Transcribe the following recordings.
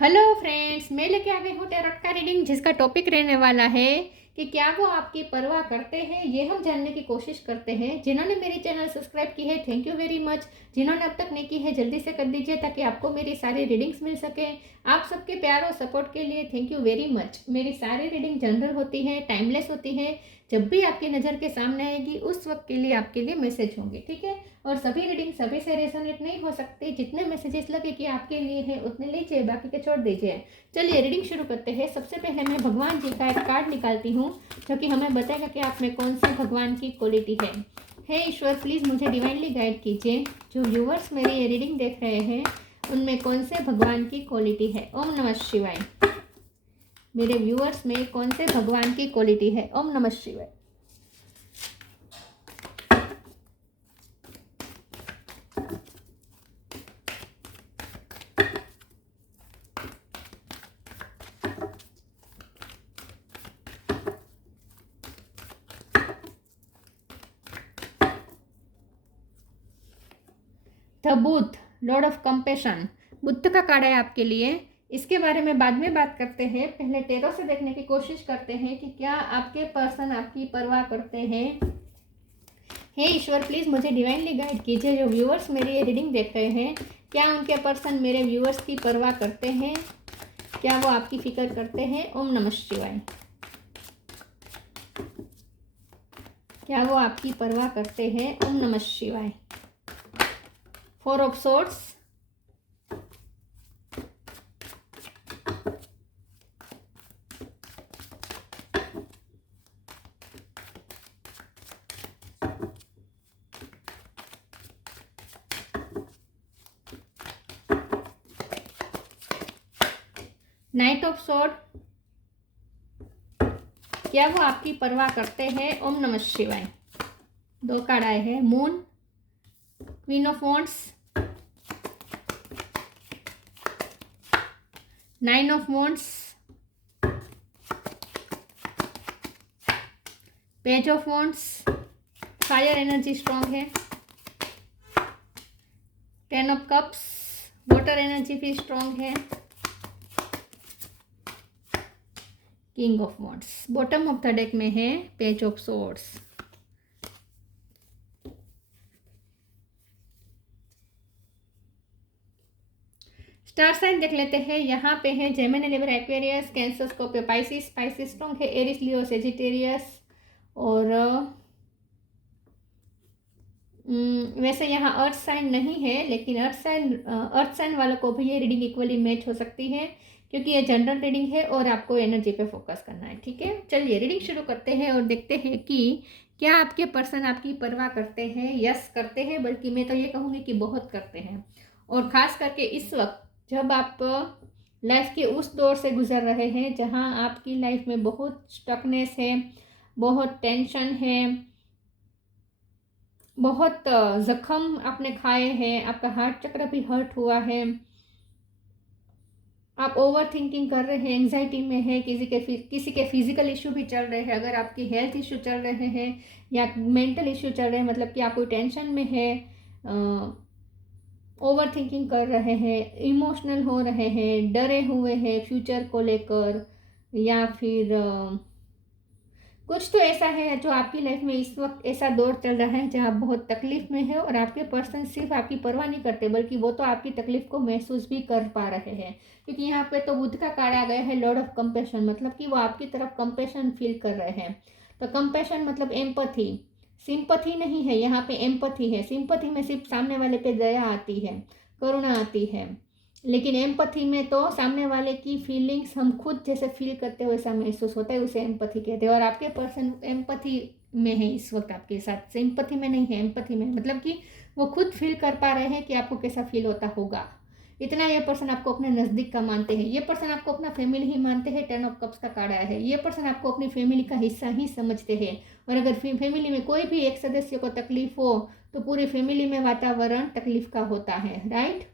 Hello friends, मैं लेके आ गई हूँ टैरोट का रीडिंग जिसका टॉपिक रहने वाला है कि क्या वो आपकी परवाह करते हैं। ये हम जानने की कोशिश करते हैं। जिन्होंने मेरी चैनल सब्सक्राइब की है, थैंक यू वेरी मच। जिन्होंने अब तक नहीं की है, जल्दी से कर दीजिए ताकि आपको मेरी सारी रीडिंग्स मिल सके। आप सबके प्यार और सपोर्ट के लिए थैंक यू वेरी मच। मेरी सारी रीडिंग जनरल होती है, टाइमलेस होती है। जब भी आपकी नज़र के सामने आएगी उस वक्त के लिए आपके लिए मैसेज होंगे, ठीक है। और सभी रीडिंग सभी से रेजोनेट नहीं हो सकती। जितने मैसेजेस लगे कि आपके लिए है उतने लीजिए, बाकी के छोड़ दीजिए। चलिए रीडिंग शुरू करते हैं। सबसे पहले मैं भगवान जी का एक कार्ड निकालती हूँ जो कि हमें बताएगा कि आप में कौन सी भगवान की क्वालिटी है। हे ईश्वर, प्लीज़ मुझे डिवाइनली गाइड कीजिए। जो व्यूवर्स मेरी ये रीडिंग देख रहे हैं उनमें कौन से भगवान की क्वालिटी है। ओम नमः शिवाय। मेरे व्यूअर्स में कौन से भगवान की क्वालिटी है। ओम नमः शिवाय। The Buddha, Lord of compassion, Buddha का कार्ड है आपके लिए। इसके बारे में बाद में बात करते हैं। पहले टेरो से देखने की कोशिश करते हैं कि क्या आपके पर्सन आपकी परवाह करते हैं। हे ईश्वर, प्लीज़ मुझे डिवाइनली गाइड कीजिए। जो व्यूअर्स मेरी ये रीडिंग देख रहे हैं, क्या उनके पर्सन मेरे व्यूअर्स की परवाह करते हैं? क्या वो आपकी फिक्र करते हैं? ओम नमः शिवाय। क्या वो आपकी परवाह करते हैं? ओम नमः शिवाय। Four of swords, night of sword. क्या वो आपकी परवाह करते हैं? ओम नमः शिवाय। दो कार्ड आए हैं, moon, queen of wands, nine of wands, page of wands. Fire energy strong है। Ten of cups, water energy भी स्ट्रांग है। King of wands bottom of the deck में है। Page of swords. Star sign देख लेते हैं। यहाँ पे है Gemini, Libra, Aquarius, Cancer, Scorpio, Pisces. Pisces strong है। Aries, Leo, Sagittarius. और वैसे यहाँ अर्थ साइन नहीं है, लेकिन अर्थ साइन वालों को भी ये रीडिंग इक्वली मैच हो सकती है क्योंकि ये जनरल रीडिंग है और आपको एनर्जी पे फोकस करना है, ठीक है। चलिए रीडिंग शुरू करते हैं और देखते हैं कि क्या आपके पर्सन आपकी परवाह करते हैं। यस करते हैं, बल्कि मैं तो ये कहूँगी कि बहुत करते हैं। और ख़ास करके इस वक्त जब आप लाइफ के उस दौर से गुजर रहे हैं जहाँ आपकी लाइफ में बहुत स्टकनेस है, बहुत टेंशन है, बहुत जख्म आपने खाए हैं, आपका हार्ट चक्र भी हर्ट हुआ है, आप ओवर थिंकिंग कर रहे हैं, एंजाइटी में है, किसी के फिजिकल इशू भी चल रहे हैं। अगर आपकी हेल्थ इशू चल रहे हैं या मेंटल इशू चल रहे हैं, मतलब कि आप कोई टेंशन में है, ओवर थिंकिंग कर रहे हैं, इमोशनल हो रहे हैं, डरे हुए हैं फ्यूचर को लेकर, या फिर कुछ तो ऐसा है जो आपकी लाइफ में इस वक्त ऐसा दौर चल रहा है जहाँ आप बहुत तकलीफ में है और आपके पर्सन सिर्फ आपकी परवाह नहीं करते बल्कि वो तो आपकी तकलीफ को महसूस भी कर पा रहे हैं। क्योंकि यहाँ पे तो बुद्ध का कार्ड आ गया है, लॉर्ड ऑफ कंपैशन, मतलब कि वो आपकी तरफ कंपैशन फील कर रहे हैं। तो कंपैशन मतलब एम्पथी, सिंपथी नहीं है, यहाँ पे एम्पथी है। सिंपथी में सिर्फ सामने वाले पे दया आती है, करुणा आती है, लेकिन एम्पथी में तो सामने वाले की फीलिंग्स हम खुद जैसे फील करते हो ऐसा महसूस होता है, उसे एम्पथी कहते हैं। और आपके पर्सन एम्पथी में है इस वक्त आपके साथ, सिंपथी में नहीं है, एम्पथी में, मतलब कि वो खुद फील कर पा रहे हैं कि आपको कैसा फील होता होगा। इतना ये पर्सन आपको अपने नज़दीक का मानते हैं। ये पर्सन आपको अपना फैमिली ही मानते हैं। 10 ऑफ कप्स का कार्ड आया है। ये पर्सन आपको अपनी फैमिली का हिस्सा ही समझते हैं। और अगर फैमिली में कोई भी एक सदस्य को तकलीफ हो तो पूरी फैमिली में वातावरण तकलीफ का होता है, राइट।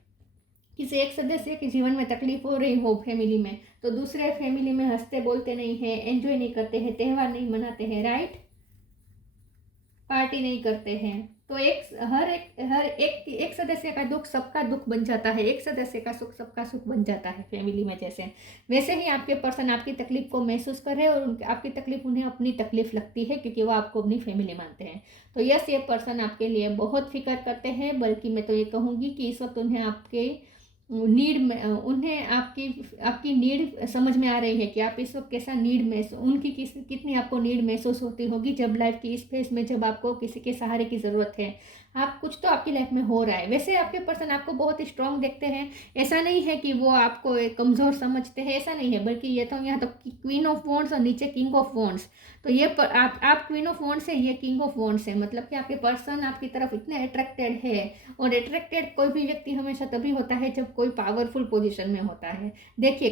किसी एक सदस्य के जीवन में तकलीफ हो रही हो फैमिली में, तो दूसरे फैमिली में हंसते बोलते नहीं है, एंजॉय नहीं करते हैं, त्यौहार नहीं मनाते हैं, राइट, पार्टी नहीं करते हैं। तो एक सदस्य का दुख सबका दुख बन जाता है, एक सदस्य का सुख सबका सुख बन जाता है फैमिली में। जैसे वैसे ही आपके पर्सन आपकी तकलीफ को महसूस कर रहे हैं और आपकी तकलीफ उन्हें अपनी तकलीफ लगती है, क्योंकि वो आपको अपनी फैमिली मानते हैं। तो यस, ये पर्सन आपके लिए बहुत फिक्र करते हैं, बल्कि मैं तो ये कहूँगी कि इस वक्त उन्हें आपके नीड में, उन्हें आपकी नीड समझ में आ रही है कि आप इस वक्त कैसा नीड में, उनकी कितनी आपको नीड महसूस होती होगी जब लाइफ की इस फेज में, जब आपको किसी के सहारे की ज़रूरत है। आप कुछ तो आपकी लाइफ में हो रहा है। वैसे आपके पर्सन आपको बहुत ही स्ट्रांग देखते हैं, ऐसा नहीं है कि वो आपको एक कमज़ोर समझते हैं, ऐसा नहीं है, बल्कि ये तो यहाँ तो क्वीन ऑफ वॉन्ड्स और नीचे किंग ऑफ वॉन्ड्स। तो ये आप क्वीन ऑफ वॉन्ड्स है, ये किंग ऑफ वॉन्ड्स है, मतलब कि आपके पर्सन आपकी तरफ इतने अट्रैक्टेड है। और अट्रैक्टेड कोई भी व्यक्ति हमेशा तभी होता है जब कोई पावरफुल पोजीशन में होता है। देखिए,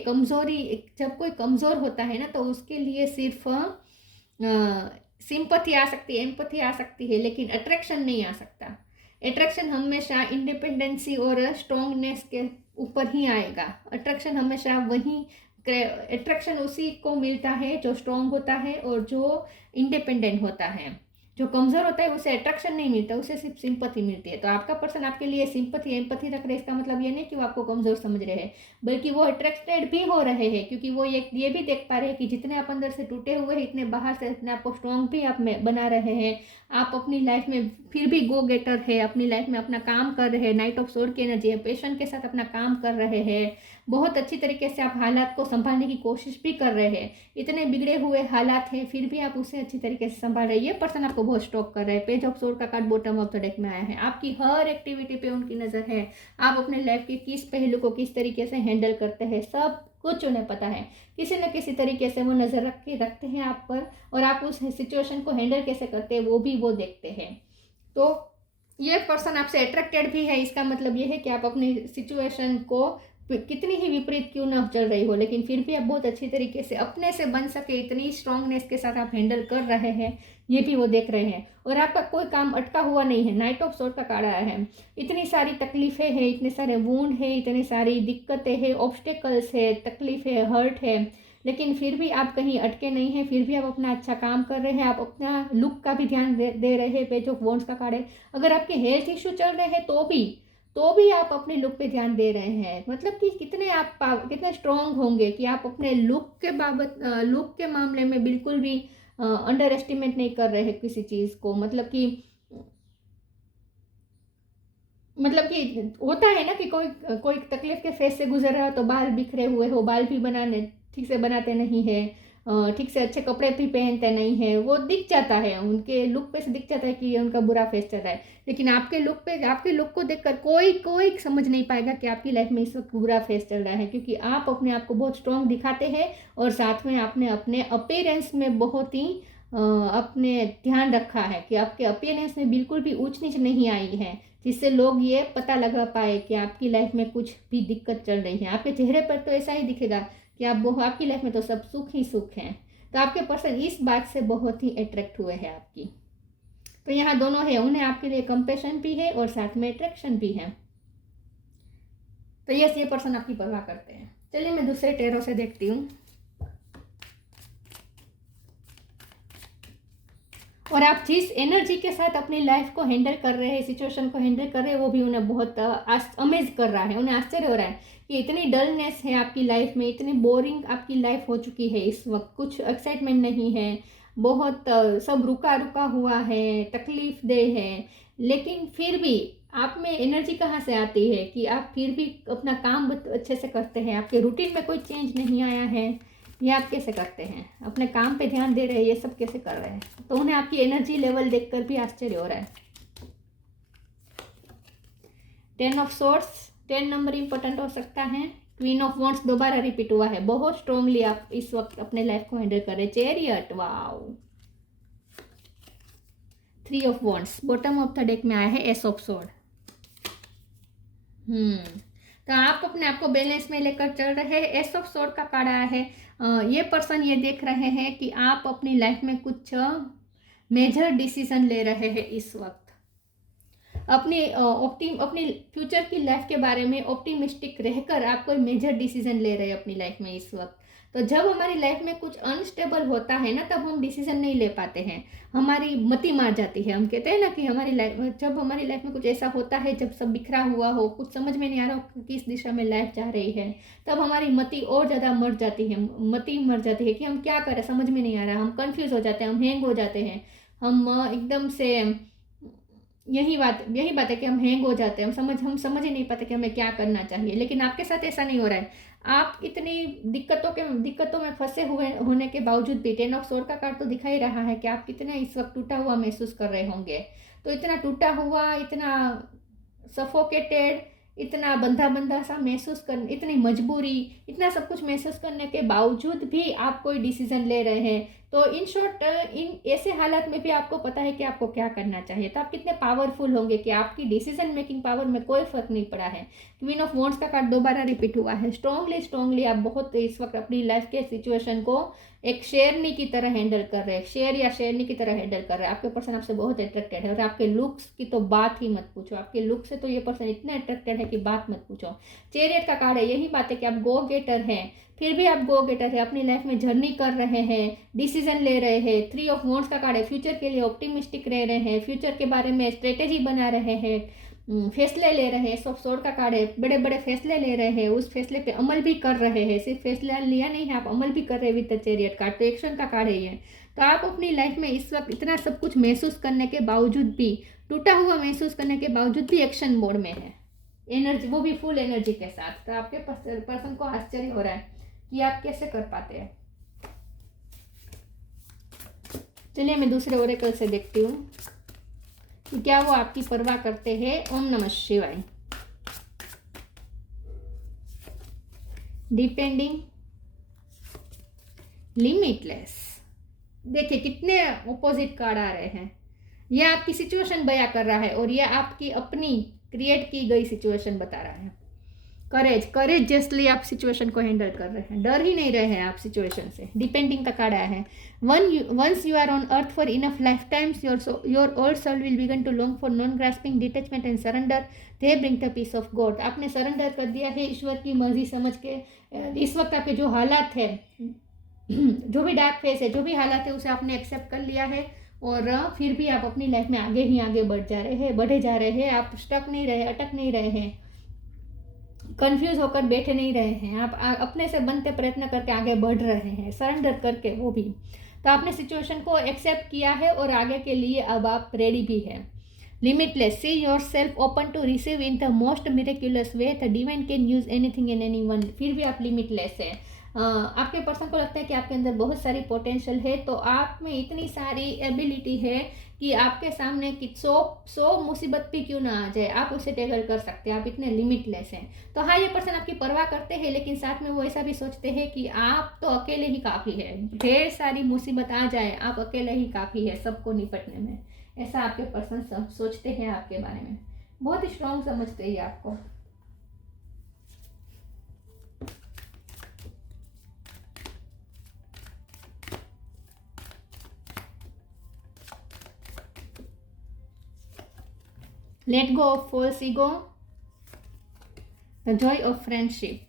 जब कोई कमज़ोर होता है ना, तो उसके लिए सिर्फ सिंपैथी आ सकती है, एम्पैथी आ सकती है, लेकिन अट्रैक्शन नहीं आ सकता। अट्रैक्शन हमेशा इंडिपेंडेंसी और स्ट्रॉन्गनेस के ऊपर ही आएगा। अट्रैक्शन हमेशा अट्रैक्शन उसी को मिलता है जो स्ट्रॉन्ग होता है और जो इंडिपेंडेंट होता है। जो कमज़ोर होता है उसे अट्रैक्शन नहीं मिलता, उसे सिर्फ सिंपैथी मिलती है। तो आपका पर्सन आपके लिए सिंपैथी एम्पैथी रख रहे हैं, इसका मतलब ये नहीं कि वो आपको कमज़ोर समझ रहे हैं, बल्कि वो अट्रैक्टेड भी हो रहे हैं, क्योंकि वो ये भी देख पा रहे हैं कि जितने आप अंदर से टूटे हुए हैं, इतने बाहर से अपने आप को स्ट्रॉन्ग भी आप में बना रहे हैं। आप अपनी लाइफ में फिर भी गो गेटर है, अपनी लाइफ में अपना काम कर रहे हैं, नाइट ऑफ सोर्ड की एनर्जी है, पैशन के साथ अपना काम कर रहे हैं। बहुत अच्छी तरीके से आप हालात को संभालने की कोशिश भी कर रहे हैं। इतने बिगड़े हुए हालात हैं, फिर भी आप उसे अच्छी तरीके से संभाल रहे हैं। ये पर्सन आपको बहुत स्टॉक कर रहे हैं। पेज ऑफ सोर्ड का card bottom of the deck में आया है। आपकी हर एक्टिविटी पे उनकी नज़र है। आप अपने लाइफ के किस पहलू को किस तरीके से हैंडल करते हैं, सब कुछ उन्हें पता है। किसी न किसी तरीके से वो नज़र रखते हैं आप पर, और आप उस सिचुएशन को हैंडल कैसे करते हैं वो देखते हैं। तो ये पर्सन आपसे अट्रैक्टेड भी है। इसका मतलब ये है कि आप अपनी सिचुएशन को कितनी ही विपरीत क्यों ना चल रही हो, लेकिन फिर भी आप बहुत अच्छी तरीके से अपने से बन सके इतनी स्ट्रांगनेस के साथ आप हैंडल कर रहे हैं, ये भी वो देख रहे हैं। और आपका कोई काम अटका हुआ नहीं है। नाइट ऑफ सोर्ड का कार्ड आया है। इतनी सारी तकलीफें हैं, इतने सारे वूंड है, इतनी सारी दिक्कतें हैं, ऑब्स्टेकल्स है, तकलीफें है, हर्ट है, लेकिन फिर भी आप कहीं अटके नहीं हैं। फिर भी आप अपना अच्छा काम कर रहे हैं। आप अपना लुक का भी ध्यान दे रहे हैं। पेज ऑफ वॉन्ड्स का कार्ड है। अगर आपके हेल्थ इश्यू चल रहे हैं तो भी आप अपने लुक पे ध्यान दे रहे हैं। मतलब कि कितने स्ट्रांग होंगे कि आप अपने लुक के मामले में बिल्कुल भी अंडर एस्टिमेट नहीं कर रहे हैं किसी चीज़ को। मतलब कि होता है ना कि कोई तकलीफ के फेस से गुजर रहा हो तो बाल बिखरे हुए हो, बाल भी ठीक से बनाते नहीं है, ठीक से अच्छे कपड़े भी पहनते नहीं है, वो दिख जाता है, उनके लुक पे से दिख जाता है कि उनका बुरा फेस चल रहा है। लेकिन आपके लुक को देखकर कोई समझ नहीं पाएगा कि आपकी लाइफ में इस वक्त बुरा फेस चल रहा है, क्योंकि आप अपने आप को बहुत स्ट्रांग दिखाते हैं और साथ में आपने अपने अपीयरेंस में बहुत ही अपने ध्यान रखा है कि आपके अपीयरेंस में बिल्कुल भी ऊंच नीच नहीं आई है, जिससे लोग ये पता लगा पाए कि आपकी लाइफ में कुछ भी दिक्कत चल रही है। आपके चेहरे पर तो ऐसा ही दिखेगा कि आपकी लाइफ में तो सब सुख ही सुख है। तो आपके पर्सन इस बात से बहुत ही अट्रैक्ट हुए हैं आपकी। तो यहाँ दोनों है, उन्हें आपके लिए कंपैशन भी है और साथ में अट्रैक्शन भी है। तो यस, ये पर्सन आपकी परवाह करते हैं। चलिए मैं दूसरे टेरो से देखती हूँ। और आप जिस एनर्जी के साथ अपनी लाइफ को हैंडल कर रहे हैं, सिचुएशन को हैंडल कर रहे हैं, वो भी उन्हें बहुत अमेज कर रहा है। उन्हें आश्चर्य हो रहा है कि इतनी डलनेस है आपकी लाइफ में, इतनी बोरिंग आपकी लाइफ हो चुकी है इस वक्त, कुछ एक्साइटमेंट नहीं है, बहुत सब रुका रुका हुआ है, तकलीफ दे है, लेकिन फिर भी आप में एनर्जी कहाँ से आती है कि आप फिर भी अपना काम अच्छे से करते हैं। आपके रूटीन में कोई चेंज नहीं आया है। ये आप कैसे करते हैं, अपने काम पे ध्यान दे रहे हैं, ये सब कैसे कर रहे हैं। तो उन्हें आपकी एनर्जी लेवल देखकर भी आश्चर्य हो रहा है। 10 ऑफ सोर्ड्स, 10 नंबर इंपॉर्टेंट हो सकता है। क्वीन ऑफ वॉन्ड्स दोबारा रिपीट हुआ है। बहुत स्ट्रांगली आप इस वक्त अपने लाइफ को हैंडल कर रहे हैं। Chariot, wow. 3 of wands, bottom of the deck में आया है एस ऑफ सोर्ड। तो आप अपने आप को बैलेंस में लेकर चल रहे हैं। एस ऑफ सोर्ड का कार्ड आया है। ये पर्सन ये देख रहे हैं कि आप अपनी लाइफ में कुछ मेजर डिसीजन ले रहे हैं इस वक्त। अपनी फ्यूचर की लाइफ के बारे में ऑप्टिमिस्टिक रहकर आप कोई मेजर डिसीजन ले रहे हैं अपनी लाइफ में इस वक्त। तो जब हमारी लाइफ में कुछ अनस्टेबल होता है ना, तब हम डिसीजन नहीं ले पाते हैं, हमारी मति मार जाती है। हम कहते हैं ना कि जब हमारी लाइफ में कुछ ऐसा होता है, जब सब बिखरा हुआ हो, कुछ समझ में नहीं आ रहा हो किस दिशा में लाइफ जा रही है, तब हमारी मति और ज़्यादा मर जाती है। मति मर जाती है कि हम क्या करें, समझ में नहीं आ रहा, हम कंफ्यूज हो जाते हैं, हम हैंग हो जाते हैं, हम एकदम से यही बात है कि हम हैंग हो जाते हैं, हम समझ ही नहीं पाते कि हमें क्या करना चाहिए। लेकिन आपके साथ ऐसा नहीं हो रहा है। आप इतनी दिक्कतों में फंसे हुए होने के बावजूद भी 10 ऑफ सोर्ड का कार्ड तो दिखा ही रहा है कि आप कितना इस वक्त टूटा हुआ महसूस कर रहे होंगे। तो इतना टूटा हुआ, इतना सफोकेटेड, इतना बंधा सा महसूस कर, इतनी मजबूरी, इतना सब कुछ महसूस करने के बावजूद भी आप कोई डिसीजन ले रहे हैं। तो इन शॉर्ट, इन ऐसे हालात में भी आपको पता है कि आपको क्या करना चाहिए। तो आप कितने पावरफुल होंगे कि आपकी डिसीजन मेकिंग पावर में कोई फर्क नहीं पड़ा है। क्वीन ऑफ वॉन्ड्स का कार्ड दोबारा रिपीट हुआ है। स्ट्रांगली आप बहुत इस वक्त अपनी लाइफ के सिचुएशन को एक शेरनी की तरह हैंडल कर रहे हैं, शेर या शेरनी की तरह हैंडल कर रहे हैं। आपके पर्सन आपसे बहुत अट्रैक्टेड है और आपके लुक्स की तो बात ही मत पूछो। आपके लुक से तो ये पर्सन इतने अट्रैक्टेड है कि बात मत पूछो। चैरियट का कार्ड है, यही बात है कि आप गो गेटर हैं, फिर भी आप गो गेटर है, अपनी लाइफ में जर्नी कर रहे हैं, डिसीजन ले रहे हैं। 3 ऑफ वॉन्ड्स का कार्ड है, फ्यूचर के लिए ऑप्टिमिस्टिक रह रहे हैं, फ्यूचर के बारे में स्ट्रेटेजी बना रहे हैं, फैसले ले रहे हैं। 6 ऑफ सोर्ड का कार्ड है, बड़े बड़े फैसले ले रहे हैं, उस फैसले पे अमल भी कर रहे हैं। सिर्फ फैसला लिया नहीं है, आप अमल भी कर रहे हैं विद द चैरियट कार्ड। तो एक्शन का कार्ड है ये। तो आप अपनी लाइफ में इस वक्त इतना सब कुछ महसूस करने के बावजूद भी, टूटा हुआ महसूस करने के बावजूद भी एक्शन मोड में है, एनर्जी, वो भी फुल एनर्जी के साथ। तो आपके पर्सन को आश्चर्य हो रहा है कि आप कैसे कर पाते हैं। चलिए मैं दूसरे ओरेकल से देखती हूँ कि क्या वो आपकी परवाह करते हैं। ओम नमः शिवाय। Depending, limitless. देखिए कितने ऑपोजिट कार्ड आ रहे हैं। यह आपकी सिचुएशन बयां कर रहा है और यह आपकी अपनी क्रिएट की गई सिचुएशन बता रहा है। करेजियसली आप सिचुएशन को हैंडल कर रहे हैं, डर ही नहीं रहे हैं आप सिचुएशन से। डिपेंडिंग का कार्ड आया है। Once you are on earth for enough lifetimes, your old soul will begin to long for non grasping, detachment and surrender, they bring the peace of God. आपने surrender कर दिया है ईश्वर की मर्जी समझ के। इस वक्त आपके जो हालात है, जो भी डार्क फेस है, जो भी हालात है, उसे आपने एक्सेप्ट कर लिया है और फिर भी आप अपनी लाइफ में आगे ही आगे बढ़े जा रहे हैं। आप स्टक नहीं रहे, अटक नहीं रहे हैं, कंफ्यूज होकर बैठे नहीं रहे हैं। आप अपने से बनते प्रयत्न करके आगे बढ़ रहे हैं, सरेंडर करके, वो भी। तो आपने सिचुएशन को एक्सेप्ट किया है और आगे के लिए अब आप रेडी भी हैं। Limitless, see yourself open to receive in the most miraculous way, the divine can use anything and anyone. फिर भी आप लिमिटलेस है। आपके पर्सन को लगता है कि आपके अंदर बहुत सारी पोटेंशियल है, तो आप में इतनी सारी एबिलिटी है कि आपके सामने कि 100 मुसीबत भी क्यों ना आ जाए, आप उसे टैकल कर सकते हैं। आप इतने लिमिटलेस हैं। तो हाँ, ये पर्सन आपकी परवाह करते हैं, लेकिन साथ में वो ऐसा भी सोचते हैं कि आप तो अकेले ही काफ़ी है। ढेर सारी मुसीबत आ जाए, आप अकेले ही काफ़ी है सबको निपटने में। ऐसा आपके पर्सन सब सोचते हैं आपके बारे में। बहुत ही स्ट्रांग समझते हैं आपको। Let go of false ego, the joy of friendship.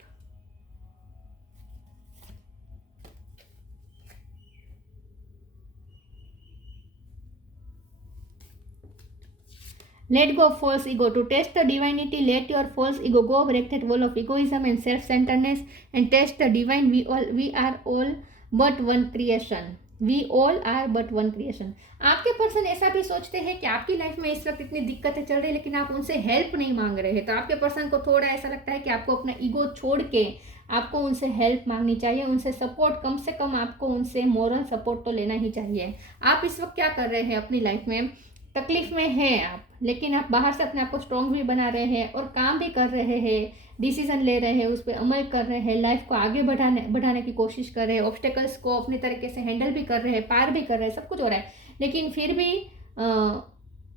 Let go of false ego. To test the divinity, let your false ego go. Break that wall of egoism and self-centeredness and test the divine. We are all but one creation. We all are but one creation. आपके person ऐसा भी सोचते हैं कि आपकी life में इस वक्त इतनी दिक्कतें चल रही है, लेकिन आप उनसे हेल्प नहीं मांग रहे हैं। तो आपके पर्सन को थोड़ा ऐसा लगता है कि आपको अपना ईगो छोड़ के आपको उनसे हेल्प मांगनी चाहिए, उनसे सपोर्ट, कम से कम आपको उनसे मोरल सपोर्ट तो लेना ही चाहिए। आप इस वक्त क्या कर रहे हैं अपनी लाइफ में, तकलीफ में हैं आप, लेकिन आप बाहर से अपने आप को स्ट्रॉन्ग भी बना रहे हैं और काम भी कर रहे हैं, डिसीजन ले रहे हैं, उस पर अमल कर रहे हैं, लाइफ को आगे बढ़ाने की कोशिश कर रहे हैं, ऑब्स्टेकल्स को अपने तरीके से हैंडल भी कर रहे हैं, पार भी कर रहे हैं, सब कुछ हो रहा है। लेकिन फिर भी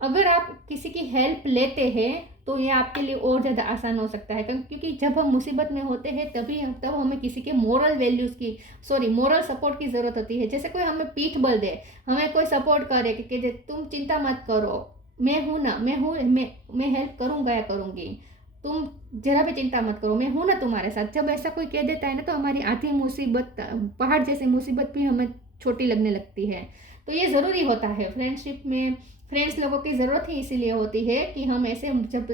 अगर आप किसी की हेल्प लेते हैं तो ये आपके लिए और ज़्यादा आसान हो सकता है, क्योंकि जब हम मुसीबत में होते हैं तब हमें किसी के मोरल सपोर्ट की ज़रूरत होती है। जैसे कोई हमें पीठ बल दे, हमें कोई सपोर्ट करे कि तुम चिंता मत करो, मैं हूँ ना, मैं हेल्प करूँगा या करूँगी, तुम जरा भी चिंता मत करो, मैं हूँ ना तुम्हारे साथ। जब ऐसा कोई कह देता है ना, तो हमारी आधी मुसीबत, पहाड़ जैसी मुसीबत भी हमें छोटी लगने लगती है। तो ये ज़रूरी होता है फ्रेंडशिप में। फ्रेंड्स लोगों की ज़रूरत ही इसीलिए होती है कि हम ऐसे जब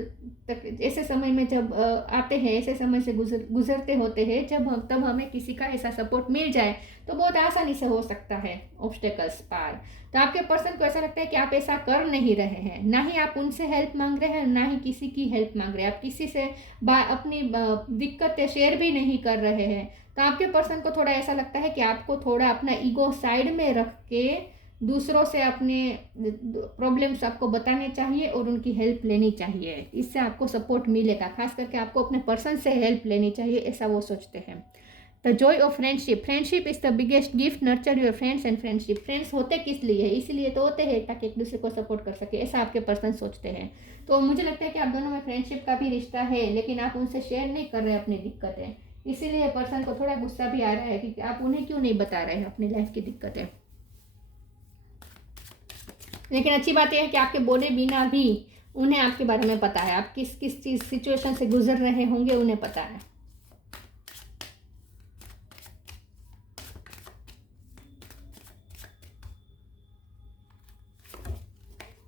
तक ऐसे समय में जब आते हैं, ऐसे समय से गुजरते होते हैं, जब हम तब हमें किसी का ऐसा सपोर्ट मिल जाए तो बहुत आसानी से हो सकता है ऑब्स्टेकल्स पार। तो आपके पर्सन को ऐसा लगता है कि आप ऐसा कर नहीं रहे हैं, ना ही आप उनसे हेल्प मांग रहे हैं, ना ही किसी की हेल्प मांग रहे हैं, आप किसी से अपनी दिक्कतें शेयर भी नहीं कर रहे हैं। तो आपके पर्सन को थोड़ा ऐसा लगता है कि आपको थोड़ा अपना ईगो साइड में रख के दूसरों से अपने प्रॉब्लम्स आपको बताने चाहिए और उनकी हेल्प लेनी चाहिए। इससे आपको सपोर्ट मिलेगा, खास करके आपको अपने पर्सन से हेल्प लेनी चाहिए, ऐसा वो सोचते हैं। The Joy of friendship, friendship is the biggest gift, nurture your friends and friendship. Friends होते किस लिए है? इसीलिए तो होते हैं ताकि एक दूसरे को सपोर्ट कर सके, ऐसा आपके पर्सन सोचते हैं। तो मुझे लगता है कि आप दोनों में फ्रेंडशिप का भी रिश्ता है, लेकिन आप उनसे शेयर नहीं कर रहे अपनी दिक्कतें, इसीलिए पर्सन को थोड़ा गुस्सा भी आ रहा है कि आप उन्हें क्यों नहीं बता रहे हैं अपनी लाइफ की दिक्कतें। लेकिन अच्छी बात यह है कि आपके बोले बिना भी उन्हें आपके बारे में पता है, आप किस किस चीज सिचुएशन से गुजर रहे होंगे उन्हें पता है।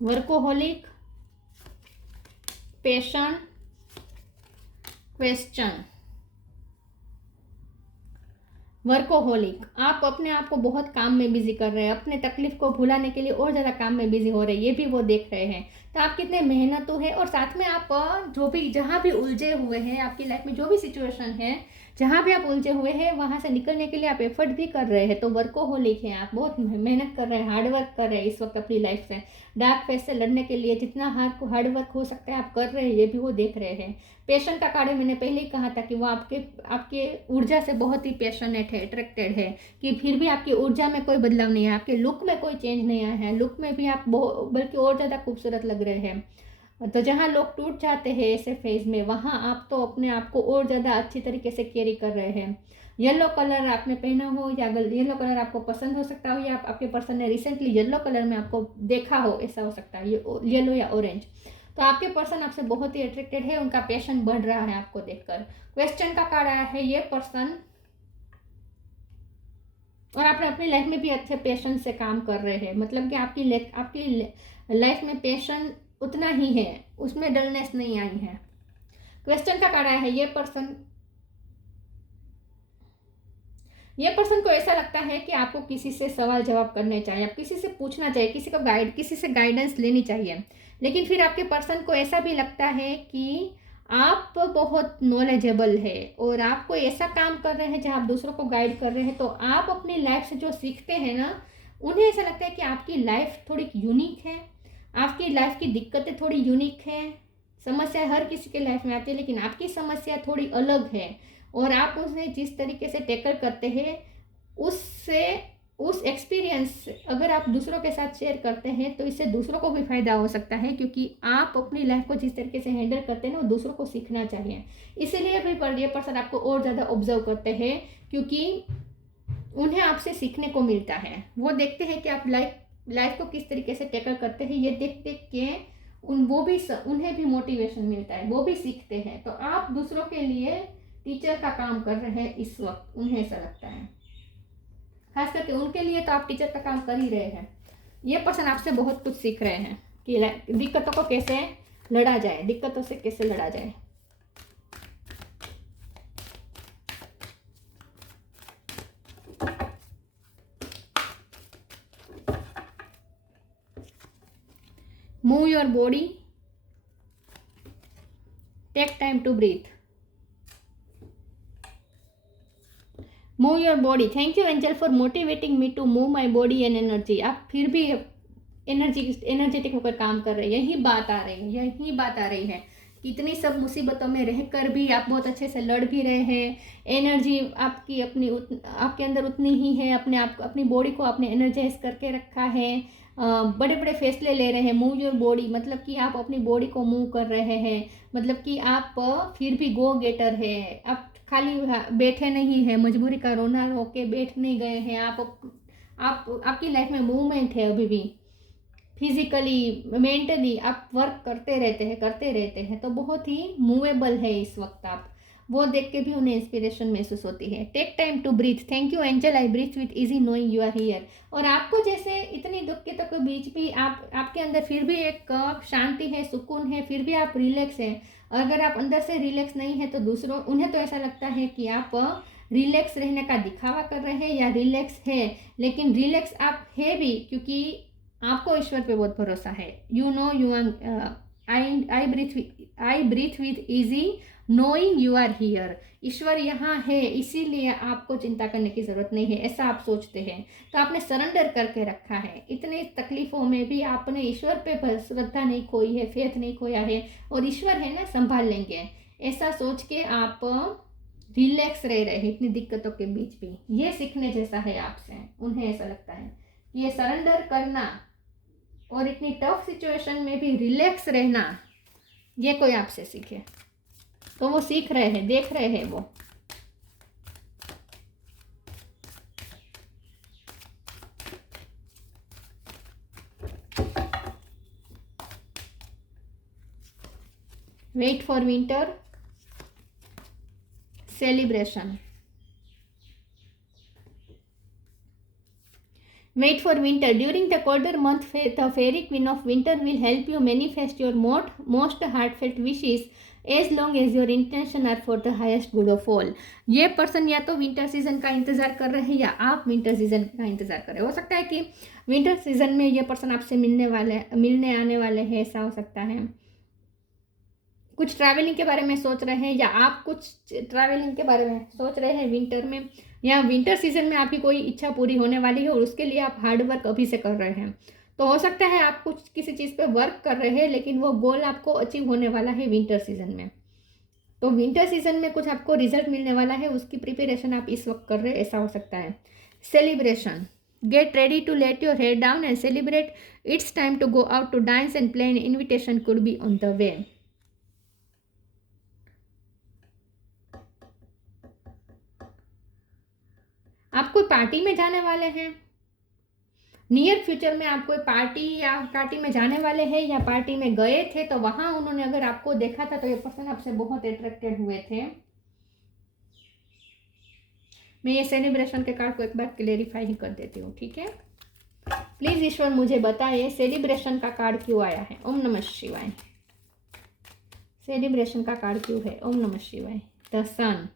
Workaholic, passion, question. वर्कोहोलिक, आप अपने आप को बहुत काम में बिजी कर रहे हैं, अपने तकलीफ को भुलाने के लिए और ज़्यादा काम में बिजी हो रहे हैं, ये भी वो देख रहे हैं। तो आप कितने मेहनतू है, और साथ में आप जो भी जहाँ भी उलझे हुए हैं आपकी लाइफ में, जो भी सिचुएशन है जहाँ भी आप उलझे हुए हैं वहाँ से निकलने के लिए आप एफर्ट भी कर रहे हैं। तो वर्कोहोलिक है, आप बहुत मेहनत कर रहे हैं, हार्ड वर्क कर रहे हैं इस वक्त अपनी लाइफ से। डार्क फेस से लड़ने के लिए जितना हार्ड वर्क हो सकता है आप कर रहे हैं, ये भी वो देख रहे हैं। पैशन का कार्ड मैंने पहले ही कहा था कि वो आपके ऊर्जा से बहुत ही पैशनेट है, अट्रैक्टेड है, कि फिर भी आपकी ऊर्जा में कोई बदलाव नहीं है, आपके लुक में कोई चेंज नहीं आया है, लुक में भी आप बल्कि और ज़्यादा खूबसूरत लग रहे हैं। तो जहाँ लोग टूट जाते हैं ऐसे फेज में, वहाँ आप तो अपने आप को और ज़्यादा अच्छी तरीके से कैरी कर रहे हैं। येलो कलर आपने पहना हो, या येलो कलर आपको पसंद हो सकता हो, या आपके पर्सन ने रिसेंटली येलो कलर में आपको देखा हो, ऐसा हो सकता है, येलो या ऑरेंज। तो आपके पर्सन आपसे बहुत ही अट्रैक्टेड है, उनका पैशन बढ़ रहा है आपको देखकर। क्वेश्चन का कार्ड आया है, ये पर्सन और आपने अपनी लाइफ में भी अच्छे पैशन से काम कर रहे हैं, मतलब कि आपकी लाइफ में पैशन उतना ही है, उसमें डलनेस नहीं आई है। क्वेश्चन का कार्ड आया है, ये पर्सन को ऐसा लगता है कि आपको किसी से सवाल जवाब करने चाहिए, आप किसी से पूछना चाहिए, किसी से गाइडेंस लेनी चाहिए। लेकिन फिर आपके पर्सन को ऐसा भी लगता है कि आप बहुत नॉलेजेबल है और आप कोई ऐसा काम कर रहे हैं जहाँ आप दूसरों को गाइड कर रहे हैं। तो आप अपनी लाइफ से जो सीखते हैं ना, उन्हें ऐसा लगता है कि आपकी लाइफ थोड़ी यूनिक है, आपकी लाइफ की दिक्कतें थोड़ी यूनिक है। समस्या हर किसी के लाइफ में आती है, लेकिन आपकी समस्या थोड़ी अलग है, और आप उसे जिस तरीके से टैकल करते हैं उससे उस एक्सपीरियंस अगर आप दूसरों के साथ शेयर करते हैं तो इससे दूसरों को भी फायदा हो सकता है, क्योंकि आप अपनी लाइफ को जिस तरीके से हैंडल करते हैं ना, वो दूसरों को सीखना चाहिए। इसीलिए भी ये पर्सन आपको और ज़्यादा ऑब्जर्व करते हैं, क्योंकि उन्हें आपसे सीखने को मिलता है। वो देखते हैं कि आप लाइफ को किस तरीके से टैकल करते हैं, ये देख देख के उन्हें भी मोटिवेशन मिलता है, वो भी सीखते हैं। तो आप दूसरों के लिए टीचर का काम कर रहे हैं इस वक्त, उन्हें ऐसा लगता है, खास करके उनके लिए तो आप टीचर का काम कर ही रहे हैं। ये पर्सन आपसे बहुत कुछ सीख रहे हैं कि दिक्कतों को कैसे लड़ा जाए, दिक्कतों से कैसे लड़ा जाए। Move your body, take time to breathe. Move your body, thank you angel for motivating me to move my body and energy. आप फिर भी एनर्जेटिक होकर काम कर रहे हैं, यही बात आ रही है। इतनी सब मुसीबतों में रहकर भी आप बहुत अच्छे से लड़ भी रहे हैं, एनर्जी आपके अंदर उतनी ही है, अपनी बॉडी को आपने एनर्जाइज करके रखा है, बड़े बड़े फैसले ले रहे हैं। मूव योर बॉडी मतलब कि आप अपनी बॉडी को मूव कर रहे हैं, मतलब कि आप फिर भी गो गेटर है, आप खाली बैठे नहीं है, मजबूरी का रोना रो के बैठ नहीं गए हैं, आपकी लाइफ में मूवमेंट है अभी भी, फिजिकली, मेंटली आप वर्क करते रहते हैं तो बहुत ही मूवेबल है इस वक्त आप। वो देख के भी उन्हें इंस्पिरेशन महसूस होती है। Take time to breathe. Thank you angel, I breathe with easy knowing you are here. और आपको जैसे इतनी दुख के तक के बीच भी आपके अंदर फिर भी एक शांति है, सुकून है, फिर भी आप रिलैक्स हैं। अगर आप अंदर से रिलैक्स नहीं है तो दूसरों उन्हें तो ऐसा लगता है कि आप रिलैक्स रहने का दिखावा कर रहे हैं या रिलैक्स है, लेकिन रिलैक्स आप है भी क्योंकि आपको ईश्वर पे बहुत भरोसा है। You know you I breathe with easy knowing you are here. ईश्वर यहाँ है इसीलिए आपको चिंता करने की ज़रूरत नहीं है, ऐसा आप सोचते हैं। तो आपने सरेंडर करके रखा है। इतनी तकलीफ़ों में भी आपने ईश्वर पे श्रद्धा नहीं खोई है, फेथ नहीं खोया है, और ईश्वर है ना संभाल लेंगे, ऐसा सोच के आप रिलैक्स रह रहे हैं इतनी दिक्कतों के बीच भी। ये सीखने जैसा है आपसे। उन्हें ऐसा लगता है कि ये सरेंडर करना और इतनी टफ सिचुएशन में भी रिलैक्स रहना, ये कोई आपसे सीखे। तो वो सीख रहे हैं, देख रहे हैं वो। Wait for winter, celebration. Wait for winter. During the colder month, the fairy queen of winter will help you manifest your most heartfelt wishes as long as your intention are for the highest good of all. ये person या तो winter season का इंतजार कर रहे हैं या आप विंटर सीजन का इंतजार कर रहे हैं। हो सकता है कि विंटर सीजन में ये पर्सन आपसे मिलने आने वाले हैं, ऐसा हो सकता है। कुछ ट्रैवलिंग के बारे में सोच रहे हैं या आप कुछ ट्रैवलिंग के बारे में सोच रहे हैं विंटर में, या विंटर सीजन में आपकी कोई इच्छा पूरी होने वाली है और उसके लिए आप हार्ड वर्क अभी से कर रहे हैं। तो हो सकता है आप कुछ किसी चीज़ पे वर्क कर रहे हैं लेकिन वो गोल आपको अचीव होने वाला है विंटर सीजन में। तो विंटर सीजन में कुछ आपको रिजल्ट मिलने वाला है, उसकी प्रिपरेशन आप इस वक्त कर रहे हैं, ऐसा हो सकता है। Celebration. Get ready to let your head down and celebrate. It's time to go out to dance and play. An invitation could be on the way. आप कोई पार्टी में जाने वाले हैं, नियर फ्यूचर में आप कोई पार्टी में जाने वाले हैं या पार्टी में गए थे तो वहां उन्होंने अगर आपको देखा था तो ये पर्सन आपसे बहुत अट्रैक्टेड हुए थे। मैं ये सेलिब्रेशन के कार्ड को एक बार क्लेरिफाई ही कर देती हूँ, ठीक है। प्लीज ईश्वर मुझे बताइए सेलिब्रेशन का कार्ड क्यों आया है। ओम नमः शिवाय। सेलिब्रेशन का कार्ड क्यों है। ओम नमः शिवाय। द सन,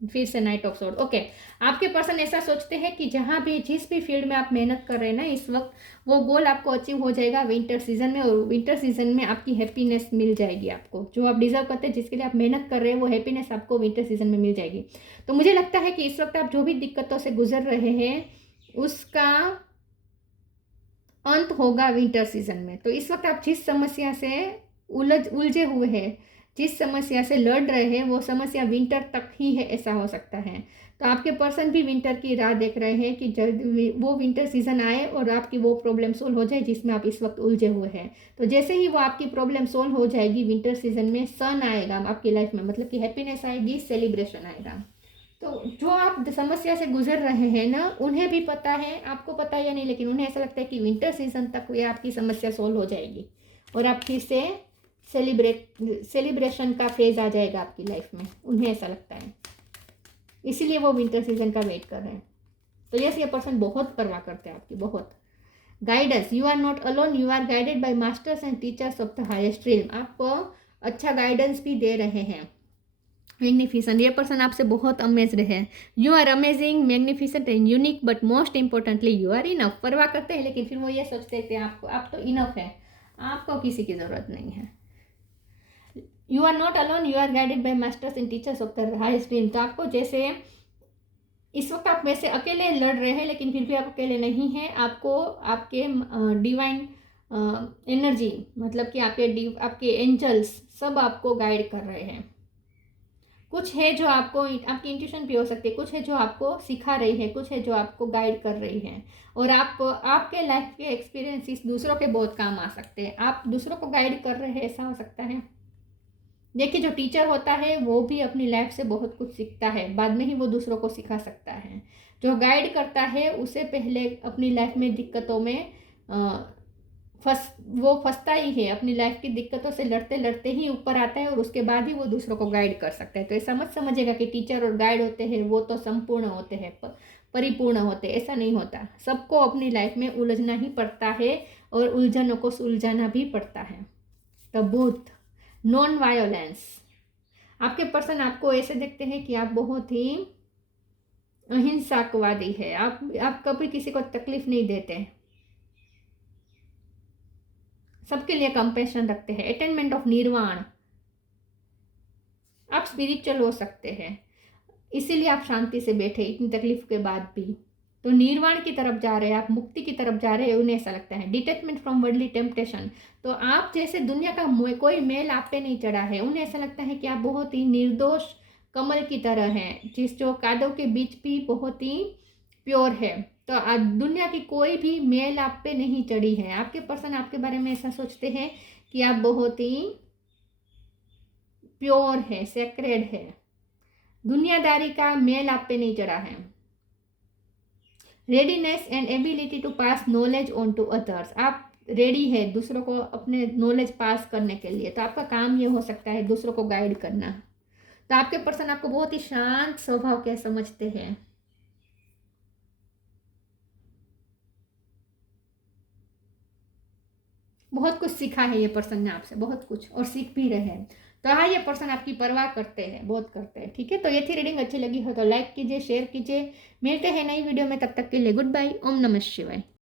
फिर से नाइट ऑफ सोर्ड। ओके, आपके पर्सन ऐसा सोचते हैं कि जहाँ भी जिस भी फील्ड में आप मेहनत कर रहे हैं ना इस वक्त, वो गोल आपको अचीव हो जाएगा विंटर सीजन में, और विंटर सीजन में आपकी हैप्पीनेस मिल जाएगी आपको। जो आप डिजर्व करते हैं, जिसके लिए आप मेहनत कर रहे हैं, वो हैप्पीनेस आपको विंटर सीजन में मिल जाएगी। तो मुझे लगता है कि इस वक्त आप जो भी दिक्कतों से गुजर रहे हैं उसका अंत होगा विंटर सीजन में। तो इस वक्त आप जिस समस्या से उलझे हुए हैं, जिस समस्या से लड़ रहे हैं, वो समस्या विंटर तक ही है, ऐसा हो सकता है। तो आपके पर्सन भी विंटर की राह देख रहे हैं कि जल्द वो विंटर सीजन आए और आपकी वो प्रॉब्लम सोल्व हो जाए जिसमें आप इस वक्त उलझे हुए हैं। तो जैसे ही वो आपकी प्रॉब्लम सोल्व हो जाएगी विंटर सीजन में, सन आएगा आपकी लाइफ में, मतलब कि हैप्पीनेस आएगी, सेलिब्रेशन आएगा। तो जो आप समस्या से गुजर रहे हैं ना, उन्हें भी पता है, आपको पता है या नहीं, लेकिन उन्हें ऐसा लगता है कि विंटर सीजन तक ये आपकी समस्या सोल्व हो जाएगी और आप फिर से सेलिब्रेशन का फेज आ जाएगा आपकी लाइफ में। उन्हें ऐसा लगता है, इसीलिए वो विंटर सीजन का वेट कर रहे हैं। तो यस, ये पर्सन बहुत परवाह करते हैं आपकी, बहुत। Guidance. You are not alone, you are guided by masters and teachers of the highest realm. आपको अच्छा गाइडेंस भी दे रहे हैं। मैग्निफिसेंट। ये पर्सन आपसे बहुत अमेज्ड है। You are amazing, magnificent and unique, but most importantly you are enough. परवाह करते हैं लेकिन फिर वो ये सोचते हैं कि आप तो इनफ है, आपको किसी की ज़रूरत नहीं है। You are not alone, you are guided by masters and teachers of the highest dream. तो आपको जैसे इस वक्त आप वैसे अकेले लड़ रहे हैं लेकिन फिर भी आप अकेले नहीं हैं। आपको आपके डिवाइन एनर्जी, मतलब कि आपके एंजल्स सब आपको गाइड कर रहे हैं। कुछ है जो आपको, आपकी इंट्यूशन भी हो सकती है, कुछ है जो आपको सिखा रही है, कुछ है जो आपको गाइड कर रही है। और आपके लाइफ के एक्सपीरियंसेस दूसरों के बहुत काम आ सकते हैं। आप दूसरों को गाइड कर रहे हैं, ऐसा हो सकता है। देखिए, जो टीचर होता है वो भी अपनी लाइफ से बहुत कुछ सीखता है, बाद में ही वो दूसरों को सिखा सकता है। जो गाइड करता है उसे पहले अपनी लाइफ में दिक्कतों में वो फंसता ही है, अपनी लाइफ की दिक्कतों से लड़ते लड़ते ही ऊपर आता है और उसके बाद ही वो दूसरों को गाइड कर सकता है। तो ऐसा मत समझिएगा कि टीचर और गाइड होते हैं वो तो संपूर्ण होते हैं, परिपूर्ण होते हैं, ऐसा नहीं होता। सबको अपनी लाइफ में उलझना ही पड़ता है और उलझनों को सुलझाना भी पड़ता है। The Buddha, non violence. आपके पर्सन आपको ऐसे देखते हैं कि आप बहुत ही अहिंसावादी है, आप कभी किसी को तकलीफ नहीं देते, सबके लिए कंपैशन रखते हैं। अटेनमेंट ऑफ निर्वाण, आप स्पिरिचुअल हो सकते हैं, इसीलिए आप शांति से बैठे इतनी तकलीफ के बाद भी। तो निर्वाण की तरफ जा रहे हैं, आप मुक्ति की तरफ जा रहे हैं, उन्हें ऐसा लगता है। डिटैचमेंट फ्रॉम वर्ल्डली टेम्पटेशन, तो आप जैसे दुनिया का कोई मेल आप पे नहीं चढ़ा है, उन्हें ऐसा लगता है कि आप बहुत ही निर्दोष कमल की तरह हैं, जो कादों के बीच भी बहुत ही प्योर है। तो दुनिया की कोई भी मेल आप पे नहीं चढ़ी है। आपके पर्सन आपके बारे में ऐसा सोचते हैं कि आप बहुत ही प्योर है, सेक्रेड है, दुनियादारी का मेल आप पे नहीं चढ़ा है। Readiness and ability to pass knowledge on to others, आप रेडी है दूसरों को अपने नॉलेज पास करने के लिए। तो आपका काम ये हो सकता है दूसरों को गाइड करना। तो आपके पर्सन आपको बहुत ही शांत स्वभाव के समझते हैं। बहुत कुछ सीखा है ये पर्सन ने आपसे, बहुत कुछ, और सीख भी रहे हैं। तो हाँ, ये पर्सन आपकी परवाह करते हैं, बहुत करते हैं। ठीक है, तो ये थी रीडिंग। अच्छी लगी हो तो लाइक कीजिए, शेयर कीजिए। मिलते हैं नई वीडियो में, तब तक के लिए गुड बाय। ओम नमः शिवाय।